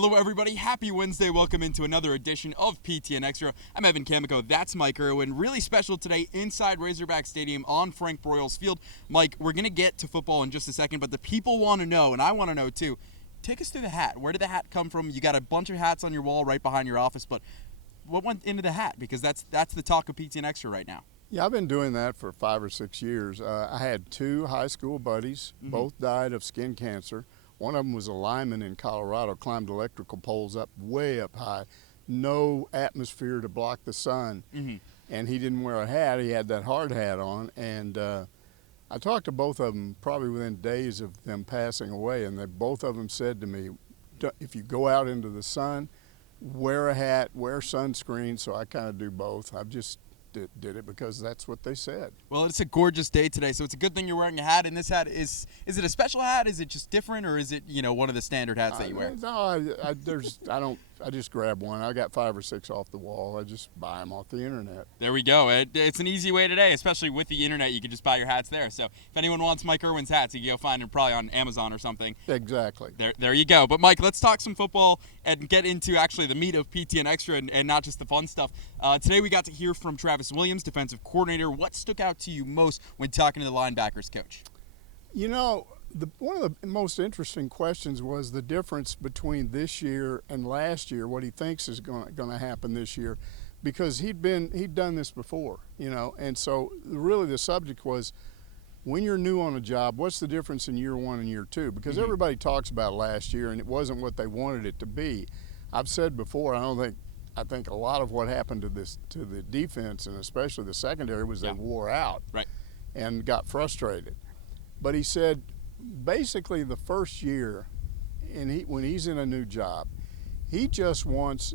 Hello, everybody. Happy Wednesday. Welcome into another edition of PTN Extra. I'm Evan Kamiko. That's Mike Irwin. Really special today inside Razorback Stadium on Frank Broyles Field. Mike, we're going to get to football in just a second, but the people want to know, and I want to know too, take us through the hat. Where did the hat come from? You got a bunch of hats on your wall right behind your office, but what went into the hat? Because that's the talk of PTN Extra right now. Yeah, I've been doing that for 5 or 6 years. I had 2 high school buddies. Both died of skin cancer. One of them was a lineman in Colorado, climbed electrical poles way up high, no atmosphere to block the sun, and he didn't wear a hat. He had that hard hat on, and I talked to both of them probably within days of them passing away, and both of them said to me, if you go out into the sun, wear a hat, wear sunscreen. So I kind of do both. I've just did it because that's what they said. Well, it's a gorgeous day today, so it's a good thing you're wearing a hat. And this hat is it a special hat? Is it just different, or is it one of the standard hats that you wear? No, I just grab one. I got 5 or 6 off the wall. I just buy them off the internet. There we go. It's an easy way today, especially with the internet. You can just buy your hats there. So if anyone wants Mike Irwin's hats, you can go find them probably on Amazon or something. Exactly. There you go. But Mike, let's talk some football and get into actually the meat of PTN Extra and not just the fun stuff. Today we got to hear from Travis Williams, defensive coordinator. What stuck out to you most when talking to the linebackers coach? One of the most interesting questions was the difference between this year and last year, what he thinks is going to happen this year, because he'd done this before, and so really the subject was, when you're new on a job, what's the difference in year 1 and year 2? Because everybody talks about last year and it wasn't what they wanted it to be. I've said before, I think a lot of what happened to the defense, and especially the secondary, was they wore out and got frustrated. But he said, basically the first year, and when he's in a new job, he just wants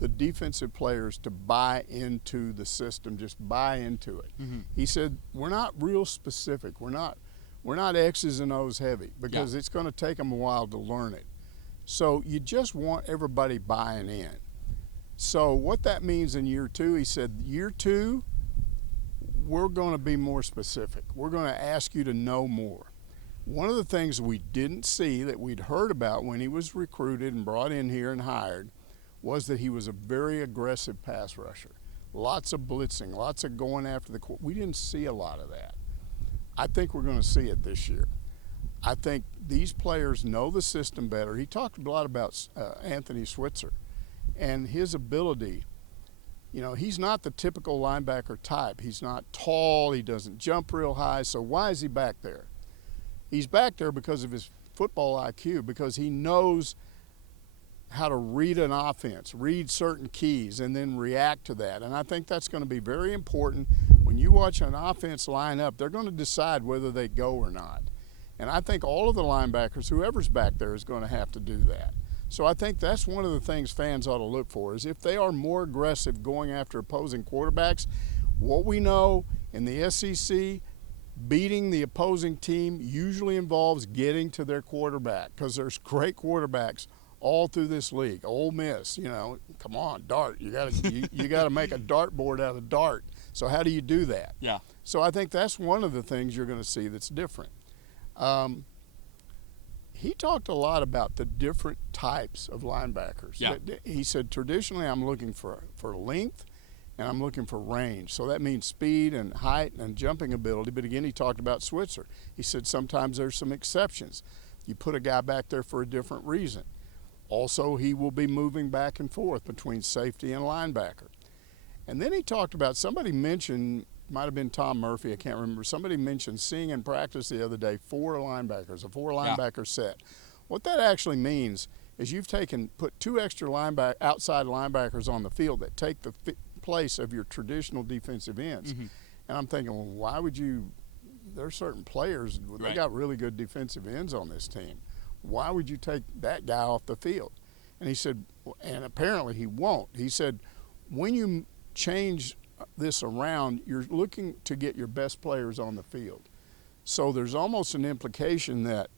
the defensive players to buy into the system, just buy into it. He said, we're not real specific. We're not X's and O's heavy, because it's going to take them a while to learn it. So you just want everybody buying in. So what that means in year 2, he said, year 2, we're going to be more specific. We're going to ask you to know more. One of the things we didn't see that we'd heard about when he was recruited and brought in here and hired was that he was a very aggressive pass rusher. Lots of blitzing, lots of going after the quarterback. We didn't see a lot of that. I think we're going to see it this year. I think these players know the system better. He talked a lot about Anthony Switzer and his ability. He's not the typical linebacker type. He's not tall. He doesn't jump real high. So why is he back there? He's back there because of his football IQ, because he knows how to read an offense, read certain keys, and then react to that. And I think that's going to be very important. When you watch an offense line up, they're going to decide whether they go or not. And I think all of the linebackers, whoever's back there, is going to have to do that. So I think that's one of the things fans ought to look for, is if they are more aggressive going after opposing quarterbacks. What we know in the SEC, beating the opposing team usually involves getting to their quarterback, because there's great quarterbacks all through this league. Ole Miss, come on, dart. You got to make a dartboard out of dart. So how do you do that? Yeah. So I think that's one of the things you're going to see that's different. He talked a lot about the different types of linebackers. Yeah. He said, traditionally I'm looking for length, and I'm looking for range. So that means speed and height and jumping ability. But again, he talked about Switzer. He said sometimes there's some exceptions. You put a guy back there for a different reason. Also, he will be moving back and forth between safety and linebacker. And then he talked about, somebody mentioned, might have been Tom Murphy, I can't remember, somebody mentioned seeing in practice the other day 4 linebackers, a 4-linebacker set. What that actually means is you've put 2 extra outside linebackers on the field that take the place of your traditional defensive ends. And I'm thinking, well, why would you? There's certain players, they got really good defensive ends on this team. Why would you take that guy off the field? And he said, and apparently he won't. He said, when you change this around, you're looking to get your best players on the field. So there's almost an implication that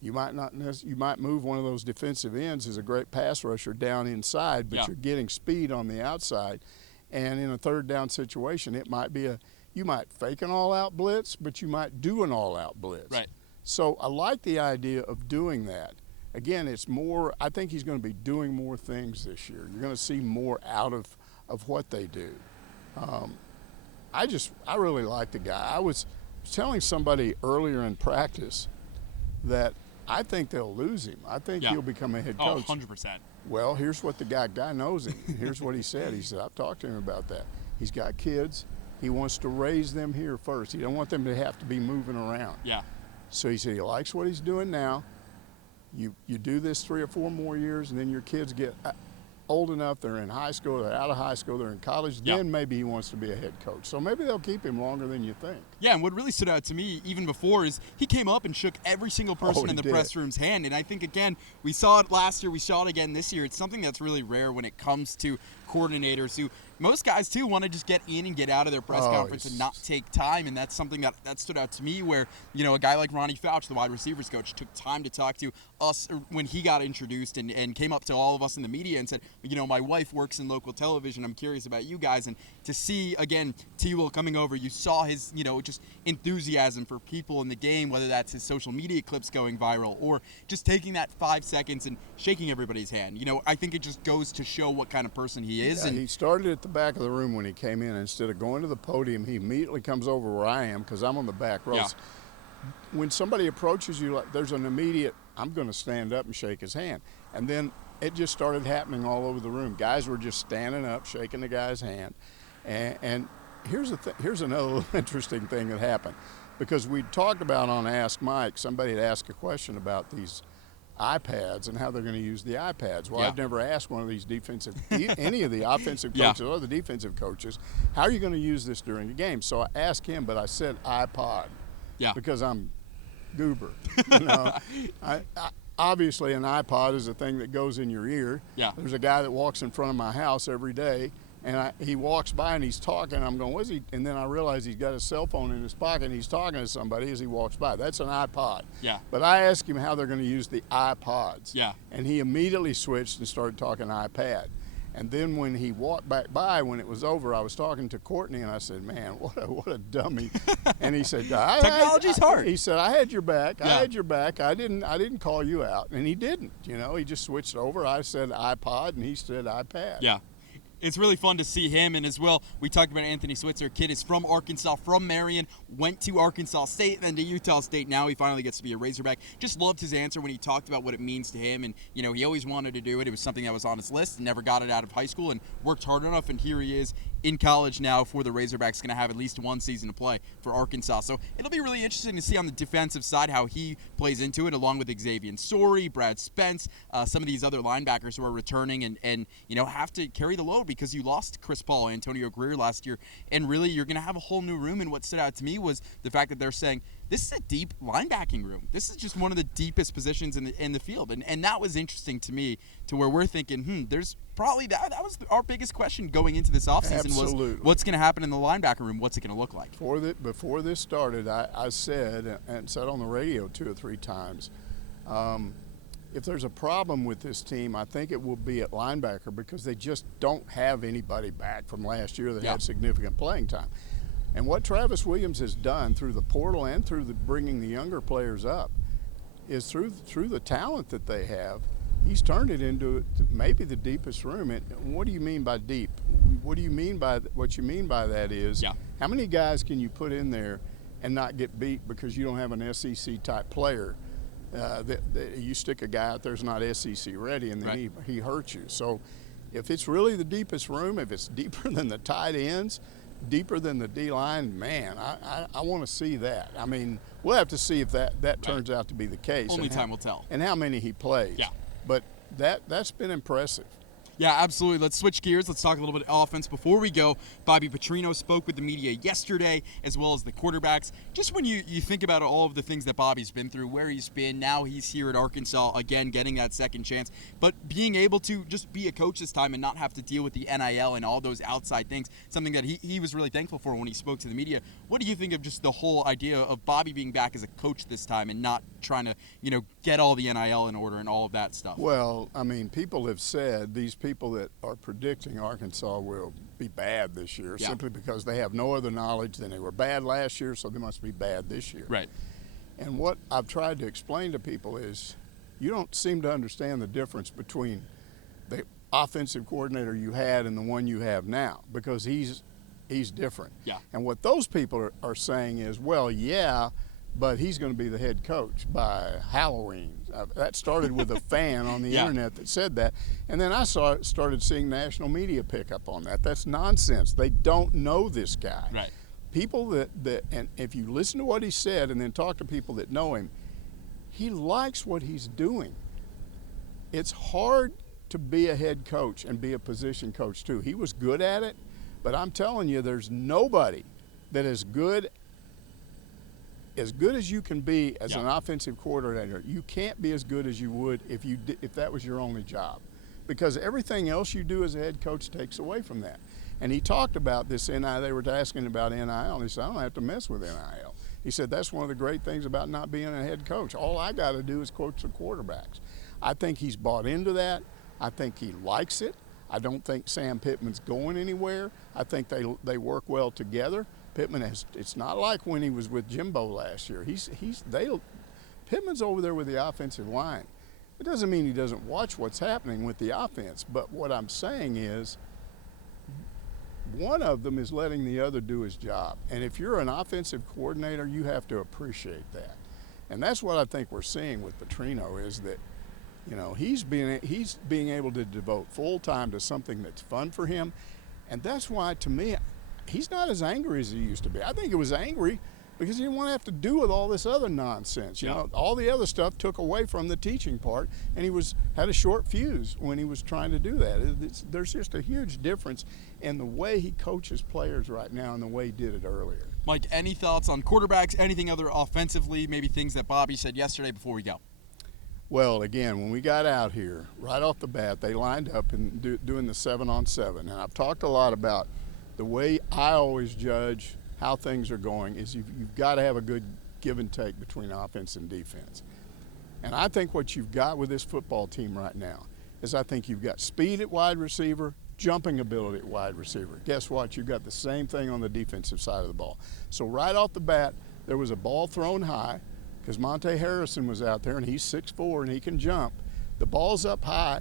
you might move one of those defensive ends as a great pass rusher down inside, but you're getting speed on the outside. And in a third down situation, it might be you might fake an all-out blitz, but you might do an all-out blitz. Right. So I like the idea of doing that. again, it's more. I think he's going to be doing more things this year. You're going to see more out of what they do. I really like the guy. I was telling somebody earlier in practice that I think they'll lose him. I think he'll become a head coach. 100%. Well, here's what the guy knows him. Here's what he said. He said, I've talked to him about that. He's got kids. He wants to raise them here first. He don't want them to have to be moving around. Yeah. So he said he likes what he's doing now. You do this 3 or 4 more years, and then your kids get old enough, they're in high school, they're out of high school, they're in college, then maybe he wants to be a head coach. So maybe they'll keep him longer than you think. Yeah, and what really stood out to me even before is he came up and shook every single person in the press room's hand. And I think, again, we saw it last year, we saw it again this year. It's something that's really rare when it comes to coordinators who most guys, too, want to just get in and get out of their press conference and not take time. And that's something that stood out to me where, you know, a guy like Ronnie Fouch, the wide receivers coach, took time to talk to us when he got introduced and came up to all of us in the media and said, you know, my wife works in local television. I'm curious about you guys. And to see, again, T-Will coming over, you saw his, you know, just enthusiasm for people in the game, whether that's his social media clips going viral or just taking that 5 seconds and shaking everybody's hand. You know, I think it just goes to show what kind of person he is. Yeah, and he started at the back of the room when he came in. Instead of going to the podium, he immediately comes over where I am because I'm on the back row. Yeah. When somebody approaches you, like, there's an immediate, I'm going to stand up and shake his hand. And then it just started happening all over the room. Guys were just standing up, shaking the guy's hand. And here's another little interesting thing that happened. Because we talked about on Ask Mike, somebody had asked a question about these iPads and how they're going to use the iPads. Well, I've never asked one of these any of the offensive coaches or the defensive coaches, how are you going to use this during the game? So I asked him, but I said iPod because I'm goober. You know, obviously an iPod is a thing that goes in your ear. Yeah. There's a guy that walks in front of my house every day, and he walks by and he's talking. I'm going, what is he? And then I realize he's got his cell phone in his pocket and he's talking to somebody as he walks by. That's an iPod. Yeah. But I asked him how they're going to use the iPods. Yeah. And he immediately switched and started talking iPad. And then when he walked back by, when it was over, I was talking to Courtney and I said, "Man, what a dummy!" And he said, "Technology's hard." He said, "I had your back. I had your back. I didn't call you out." And he didn't. You know, he just switched over. I said iPod and he said iPad. Yeah. It's really fun to see him, and as well, we talked about Anthony Switzer. Kid is from Arkansas, from Marion, went to Arkansas State, then to Utah State. Now he finally gets to be a Razorback. Just loved his answer when he talked about what it means to him, and you know he always wanted to do it. It was something that was on his list, never got it out of high school, and worked hard enough. And here he is in college now for the Razorbacks, going to have at least one season to play for Arkansas. So it'll be really interesting to see on the defensive side how he plays into it, along with Xavier Sorey, Brad Spence, some of these other linebackers who are returning and you know have to carry the load because you lost Chris Paul, Antonio Greer last year, and really you're going to have a whole new room. And what stood out to me was the fact that they're saying this is a deep linebacking room. This is just one of the deepest positions in the field, and that was interesting to me, to where we're thinking, there's probably that was our biggest question going into this offseason. Absolutely. Was what's going to happen in the linebacker room? What's it going to look like? Before this started, I said and said on the radio 2 or 3 times, if there's a problem with this team, I think it will be at linebacker because they just don't have anybody back from last year that had significant playing time. And what Travis Williams has done through the portal and through bringing the younger players up is through the talent that they have, he's turned it into maybe the deepest room. And what do you mean by deep? What you mean by that is how many guys can you put in there and not get beat because you don't have an SEC type player? You stick a guy out there's not SEC ready, and then he hurts you. So if it's really the deepest room, if it's deeper than the tight ends, deeper than the D-line, man, I want to see that. I mean, we'll have to see if that turns out to be the case. Only time will tell. And how many he plays. Yeah. But that's been impressive. Yeah, absolutely. Let's switch gears. Let's talk a little bit of offense. Before we go, Bobby Petrino spoke with the media yesterday, as well as the quarterbacks. Just when you think about all of the things that Bobby's been through, where he's been, now he's here at Arkansas, again, getting that second chance. But being able to just be a coach this time and not have to deal with the NIL and all those outside things, something that he was really thankful for when he spoke to the media. What do you think of just the whole idea of Bobby being back as a coach this time and not trying to, get all the NIL in order and all of that stuff? Well, I mean, people have said, these people that are predicting Arkansas will be bad this year simply because they have no other knowledge than they were bad last year, so they must be bad this year. Right. And what I've tried to explain to people is you don't seem to understand the difference between the offensive coordinator you had and the one you have now, because he's different. Yeah. And what those people are saying is, well, yeah, but he's going to be the head coach by Halloween. That started with a fan on the Yeah. internet that said that. And then I started seeing national media pick up on that. That's nonsense. They don't know this guy. Right. People and if you listen to what he said and then talk to people that know him, he likes what he's doing. It's hard to be a head coach and be a position coach too. He was good at it, but I'm telling you, there's nobody that is good as you can be as an offensive coordinator. You can't be as good as you would if that was your only job, because everything else you do as a head coach takes away from that. And he talked about this NIL. They were asking about NIL, and he said, I don't have to mess with NIL. He said, that's one of the great things about not being a head coach. All I got to do is coach the quarterbacks. I think he's bought into that. I think he likes it. I don't think Sam Pittman's going anywhere. I think they work well together. Pittman it's not like when he was with Jimbo last year. Pittman's over there with the offensive line. It doesn't mean he doesn't watch what's happening with the offense, but what I'm saying is one of them is letting the other do his job. And if you're an offensive coordinator, you have to appreciate that. And that's what I think we're seeing with Petrino, is that, you know, he's being able to devote full time to something that's fun for him. And that's why, to me, he's not as angry as he used to be. I think he was angry because he didn't want to have to do with all this other nonsense. You know, all the other stuff took away from the teaching part, and he had a short fuse when he was trying to do that. There's just a huge difference in the way he coaches players right now and the way he did it earlier. Mike, any thoughts on quarterbacks, anything other offensively, maybe things that Bobby said yesterday before we go? Well, again, when we got out here, right off the bat, they lined up and doing the 7-on-7. And I've talked a lot about the way I always judge how things are going is you've got to have a good give and take between offense and defense. And I think what you've got with this football team right now is I think you've got speed at wide receiver, jumping ability at wide receiver. Guess what? You've got the same thing on the defensive side of the ball. So right off the bat, there was a ball thrown high because Monte Harrison was out there, and he's 6'4", and he can jump. The ball's up high,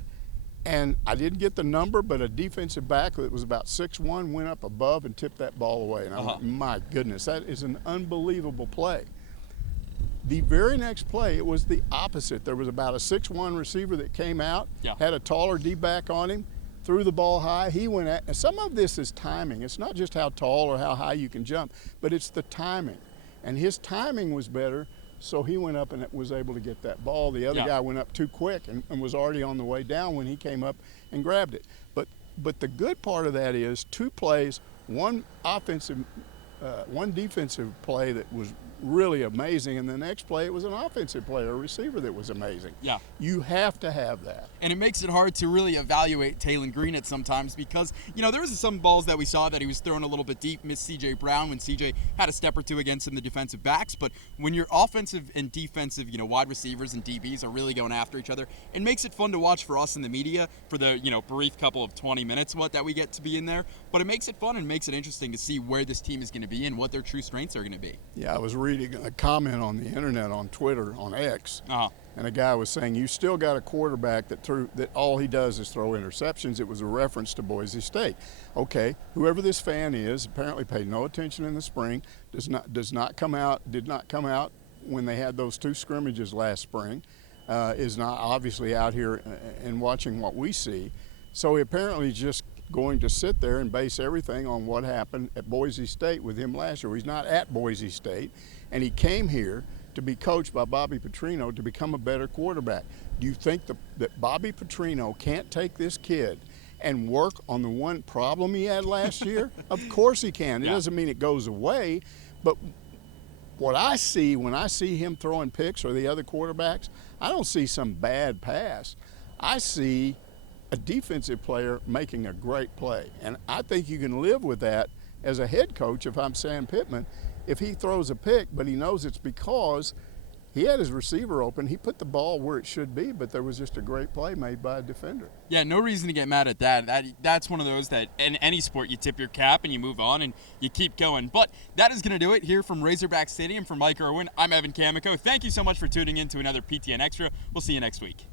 and I didn't get the number, but a defensive back that was about 6'1" went up above and tipped that ball away. And I went, my goodness, that is an unbelievable play. The very next play, it was the opposite. There was about a 6'1" receiver that came out, had a taller D-back on him, threw the ball high. He went at, and some of this is timing. It's not just how tall or how high you can jump, but it's the timing. And his timing was better, so he went up and was able to get that ball. The other guy went up too quick and was already on the way down when he came up and grabbed it. But the good part of that is 2 plays, one defensive play that was really amazing, and the next play it was an offensive play, a receiver that was amazing. Yeah. You have to have that. And it makes it hard to really evaluate Taylon Green at sometimes because, you know, there was some balls that we saw that he was throwing a little bit deep, missed C.J. Brown when C.J. had a step or two against him, the defensive backs. But when your offensive and defensive, you know, wide receivers and DBs are really going after each other, it makes it fun to watch for us in the media for the, you know, brief couple of 20 minutes that we get to be in there. But it makes it fun and makes it interesting to see where this team is going to be and what their true strengths are going to be. Yeah, I was reading a comment on the internet, on Twitter, on X, and a guy was saying, you still got a quarterback that all he does is throw interceptions. It was a reference to Boise State. Okay, whoever this fan is apparently paid no attention in the spring, did not come out when they had those 2 scrimmages last spring, is not obviously out here and watching what we see. So he apparently is just going to sit there and base everything on what happened at Boise State with him last year. He's not at Boise State, and he came here to be coached by Bobby Petrino to become a better quarterback. Do you think that Bobby Petrino can't take this kid and work on the one problem he had last year? Of course he can. It doesn't mean it goes away, but what I see when I see him throwing picks or the other quarterbacks, I don't see some bad pass. I see a defensive player making a great play. And I think you can live with that as a head coach if I'm Sam Pittman. If he throws a pick, but he knows it's because he had his receiver open. He put the ball where it should be, but there was just a great play made by a defender. Yeah, no reason to get mad at that. That's one of those that in any sport you tip your cap and you move on and you keep going. But that is going to do it here from Razorback Stadium. For Mike Irwin, I'm Evan Kamiko. Thank you so much for tuning in to another PTN Extra. We'll see you next week.